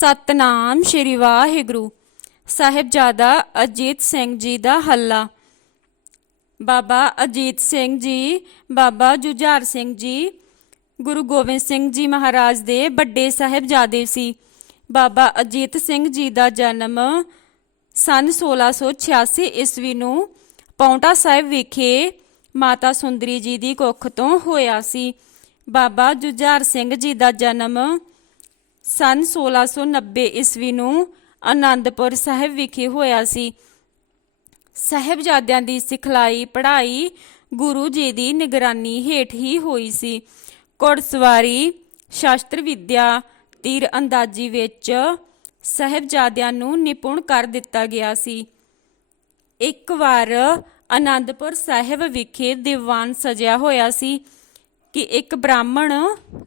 ਸਤਨਾਮ ਸ਼੍ਰੀ ਵਾਹਿਗੁਰੂ। ਸਾਹਿਬਜ਼ਾਦਾ ਅਜੀਤ ਸਿੰਘ ਜੀ ਦਾ ਹੱਲਾ। ਬਾਬਾ ਅਜੀਤ ਸਿੰਘ ਜੀ, ਬਾਬਾ ਜੁਝਾਰ ਸਿੰਘ ਜੀ, ਗੁਰੂ ਗੋਬਿੰਦ ਸਿੰਘ ਜੀ ਮਹਾਰਾਜ ਦੇ ਵੱਡੇ ਸਾਹਿਬਜ਼ਾਦੇ ਸੀ। ਬਾਬਾ ਅਜੀਤ ਸਿੰਘ ਜੀ ਦਾ ਜਨਮ ਸਨ 1686 ਈਸਵੀ ਨੂੰ ਪੌਂਟਾ ਸਾਹਿਬ ਵਿਖੇ ਮਾਤਾ ਸੁੰਦਰੀ ਜੀ ਦੀ ਕੁੱਖ ਤੋਂ ਹੋਇਆ ਸੀ। ਬਾਬਾ ਜੁਝਾਰ ਸਿੰਘ ਜੀ ਦਾ ਜਨਮ ਸਨ 1690 ਈਸਵੀ ਨੂੰ ਆਨੰਦਪੁਰ ਸਾਹਿਬ ਵਿਖੇ ਹੋਇਆ ਸੀ। ਸਾਹਿਬਜ਼ਾਦਿਆਂ ਦੀ ਸਿਖਲਾਈ ਪੜ੍ਹਾਈ ਗੁਰੂ ਜੀ ਦੀ ਨਿਗਰਾਨੀ ਹੇਠ ਹੀ ਹੋਈ ਸੀ। ਘੋੜਸਵਾਰੀ, ਸ਼ਾਸਤਰ ਵਿਦਿਆ, ਤੀਰ ਅੰਦਾਜ਼ੀ ਵਿੱਚ ਸਾਹਿਬਜ਼ਾਦਿਆਂ ਨੂੰ ਨਿਪੁੰਨ ਕਰ ਦਿੱਤਾ ਗਿਆ ਸੀ। ਇੱਕ ਵਾਰ ਆਨੰਦਪੁਰ ਸਾਹਿਬ ਵਿਖੇ ਦੀਵਾਨ ਸਜਿਆ ਹੋਇਆ ਸੀ ਕਿ ਇੱਕ ਬ੍ਰਾਹਮਣ,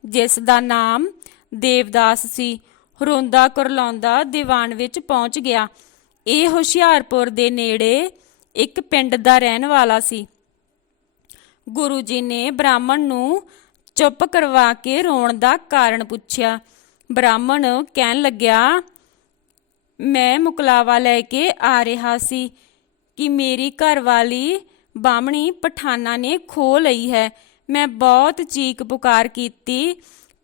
ਜਿਸ ਦਾ ਨਾਮ ਦੇਵਦਾਸ ਸੀ। ਰੋਂਦਾ ਕੁਰਲਾਉਂਦਾ ਦੀਵਾਨ ਵਿੱਚ ਪਹੁੰਚ ਗਿਆ। ਇਹ ਹੁਸ਼ਿਆਰਪੁਰ ਦੇ ਨੇੜੇ ਇੱਕ ਪਿੰਡ ਦਾ ਰਹਿਣ ਵਾਲਾ ਸੀ। ਗੁਰੂ ਜੀ ਨੇ ਬ੍ਰਾਹਮਣ ਨੂੰ ਚੁੱਪ ਕਰਵਾ ਕੇ ਰੋਣ ਦਾ ਕਾਰਨ ਪੁੱਛਿਆ। ਬ੍ਰਾਹਮਣ ਕਹਿਣ ਲੱਗਿਆ, ਮੈਂ ਮੁਕਲਾਵਾ ਲੈ ਕੇ ਆ ਰਿਹਾ ਸੀ ਕਿ ਮੇਰੀ ਘਰਵਾਲੀ ਬਾਮਣੀ ਪਠਾਨਾ ਨੇ ਖੋ ਲਈ ਹੈ। ਮੈਂ ਬਹੁਤ ਚੀਕ ਪੁਕਾਰ ਕੀਤੀ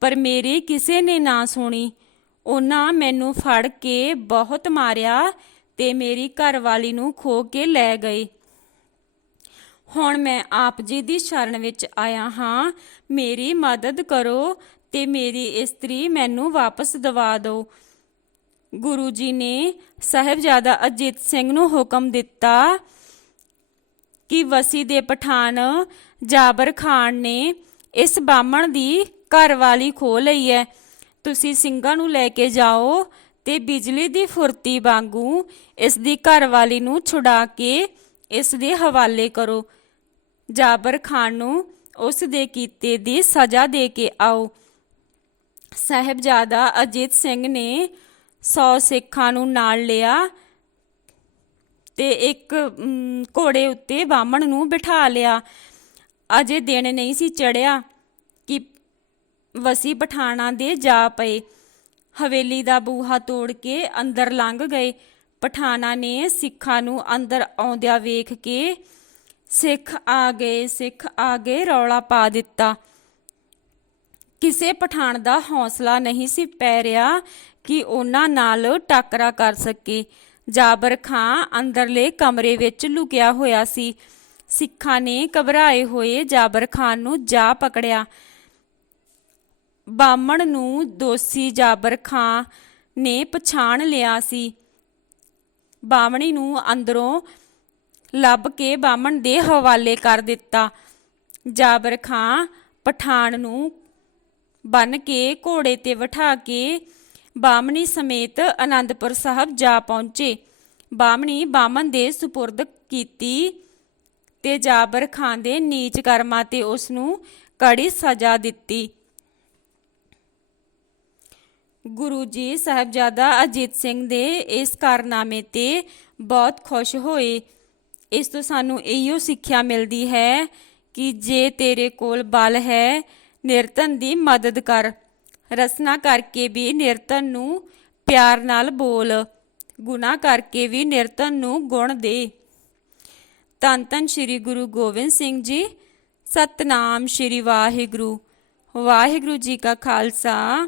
ਪਰ ਮੇਰੀ ਕਿਸੇ ਨੇ ਨਾ ਸੁਣੀ। ਉਹਨਾਂ ਮੈਨੂੰ ਫੜ ਕੇ ਬਹੁਤ ਮਾਰਿਆ ਤੇ ਮੇਰੀ ਘਰਵਾਲੀ ਨੂੰ ਖੋ ਕੇ ਲੈ ਗਏ। ਹੁਣ ਮੈਂ ਆਪ ਜੀ ਦੀ ਸ਼ਰਨ ਵਿੱਚ ਆਇਆ ਹਾਂ। ਮੇਰੀ ਮਦਦ ਕਰੋ ਤੇ ਮੇਰੀ ਇਸਤਰੀ ਮੈਨੂੰ ਵਾਪਸ ਦਿਵਾ ਦਿਓ। ਗੁਰੂ ਜੀ ਨੇ ਸਾਹਿਬਜ਼ਾਦਾ ਅਜੀਤ ਸਿੰਘ ਨੂੰ ਹੁਕਮ ਦਿੱਤਾ ਕਿ ਵਸੀ ਦੇ ਪਠਾਨ ਜਾਬਰ ਖਾਨ ਨੇ ਇਸ ਬਾਮਣ ਦੀ ਘਰਵਾਲੀ ਖੋ ਲਈ ਹੈ ਤੁਸੀਂ ਸਿੰਘਾਂ ਨੂੰ ਲੈ ਕੇ ਜਾਓ ਤੇ ਬਿਜਲੀ ਦੀ ਫੁਰਤੀ ਵਾਂਗੂ ਇਸ ਦੀ ਘਰਵਾਲੀ ਨੂੰ ਛੁਡਾ ਕੇ ਇਸ ਦੇ ਹਵਾਲੇ ਕਰੋ। ਜਾਬਰ ਖਾਨ ਨੂੰ ਉਸ ਦੇ ਕੀਤੇ ਦੀ ਸਜ਼ਾ ਦੇ ਕੇ ਆਓ। ਸਾਹਿਬਜ਼ਾਦਾ ਅਜੀਤ ਸਿੰਘ ਨੇ 100 ਸਿੱਖਾਂ ਨੂੰ ਨਾਲ ਲਿਆ ਤੇ ਇੱਕ ਘੋੜੇ ਉੱਤੇ ਬਾਮਣ ਨੂੰ ਬਿਠਾ ਲਿਆ। ਅਜੇ ਦਿਨ ਨਹੀਂ ਸੀ ਚੜਿਆ ਵਸੀ ਪਠਾਣਾ ਦੇ ਜਾ ਪਏ। ਹਵੇਲੀ ਦਾ ਬੂਹਾ ਤੋੜ ਕੇ ਅੰਦਰ ਲੰਘ ਗਏ। ਪਠਾਣਾ ਨੇ ਸਿੱਖਾਂ ਨੂੰ ਅੰਦਰ ਆਉਂਦਿਆਂ ਵੇਖ ਕੇ ਸਿੱਖ ਆ ਗਏ, ਸਿੱਖ ਆ ਗਏ, ਰੌਲਾ ਪਾ ਦਿੱਤਾ। ਕਿਸੇ ਪਠਾਨ ਦਾ ਹੌਸਲਾ ਨਹੀਂ ਸੀ ਪੈ ਰਿਹਾ ਕਿ ਉਹਨਾਂ ਨਾਲ ਟੱਕਰਾ ਕਰ ਸਕੇ। ਜਾਬਰ ਖਾਂ ਅੰਦਰਲੇ ਕਮਰੇ ਵਿੱਚ ਲੁਕਿਆ ਹੋਇਆ ਸੀ। ਸਿੱਖਾਂ ਨੇ ਘਬਰਾਏ ਹੋਏ ਜਾਬਰ ਖਾਨ ਨੂੰ ਜਾ ਪਕੜਿਆ। ਬਾਮਣ ਨੂੰ ਦੋਸ਼ੀ ਜਾਬਰ ਖਾਂ ਨੇ ਪਛਾਣ ਲਿਆ ਸੀ। ਬਾਮਣੀ ਨੂੰ ਅੰਦਰੋਂ ਲੱਭ ਕੇ ਬਾਮਣ ਦੇ ਹਵਾਲੇ ਕਰ ਦਿੱਤਾ। ਜਾਬਰ ਖਾਂ ਪਠਾਨ ਨੂੰ ਬੰਨ ਕੇ ਘੋੜੇ ਤੇ ਬਿਠਾ ਕੇ ਬਾਮਣੀ ਸਮੇਤ ਆਨੰਦਪੁਰ ਸਾਹਿਬ ਜਾ ਪਹੁੰਚੇ। ਬਾਮਣੀ ਬਾਮਨ ਦੇ ਸੁਪੁਰਦ ਕੀਤੀ ਤੇ ਜਾਬਰ ਖਾਨ ਦੇ ਨੀਚ ਕਰਮਾਂ ਤੇ ਉਸ ਨੂੰ ਕੜੀ ਸਜ਼ਾ ਦਿੱਤੀ। ਗੁਰੂ ਜੀ ਸਾਹਿਬਜ਼ਾਦਾ ਅਜੀਤ ਸਿੰਘ ਦੇ ਇਸ ਕਾਰਨਾਮੇ ਤੇ ਬਹੁਤ ਖੁਸ਼ ਹੋਏ। ਇਸ ਤੋਂ ਸਾਨੂੰ ਇਹੋ ਸਿੱਖਿਆ ਮਿਲਦੀ ਹੈ ਕਿ ਜੇ ਤੇਰੇ ਕੋਲ ਬਲ ਹੈ ਨਿਰਤਨ ਦੀ ਮਦਦ ਕਰ। ਰਸਨਾ ਕਰਕੇ ਵੀ ਨਿਰਤਨ ਨੂੰ ਪਿਆਰ ਨਾਲ ਬੋਲ। ਗੁਨਾਹ ਕਰਕੇ ਵੀ ਨਿਰਤਨ ਨੂੰ ਗੁਣ ਦੇ। ਧੰਨ ਧੰਨ ਸ੍ਰੀ ਗੁਰੂ ਗੋਬਿੰਦ ਸਿੰਘ ਜੀ। ਸਤਨਾਮ ਸ੍ਰੀ ਵਾਹਿਗੁਰੂ। ਵਾਹਿਗੁਰੂ ਜੀ ਕਾ ਖਾਲਸਾ।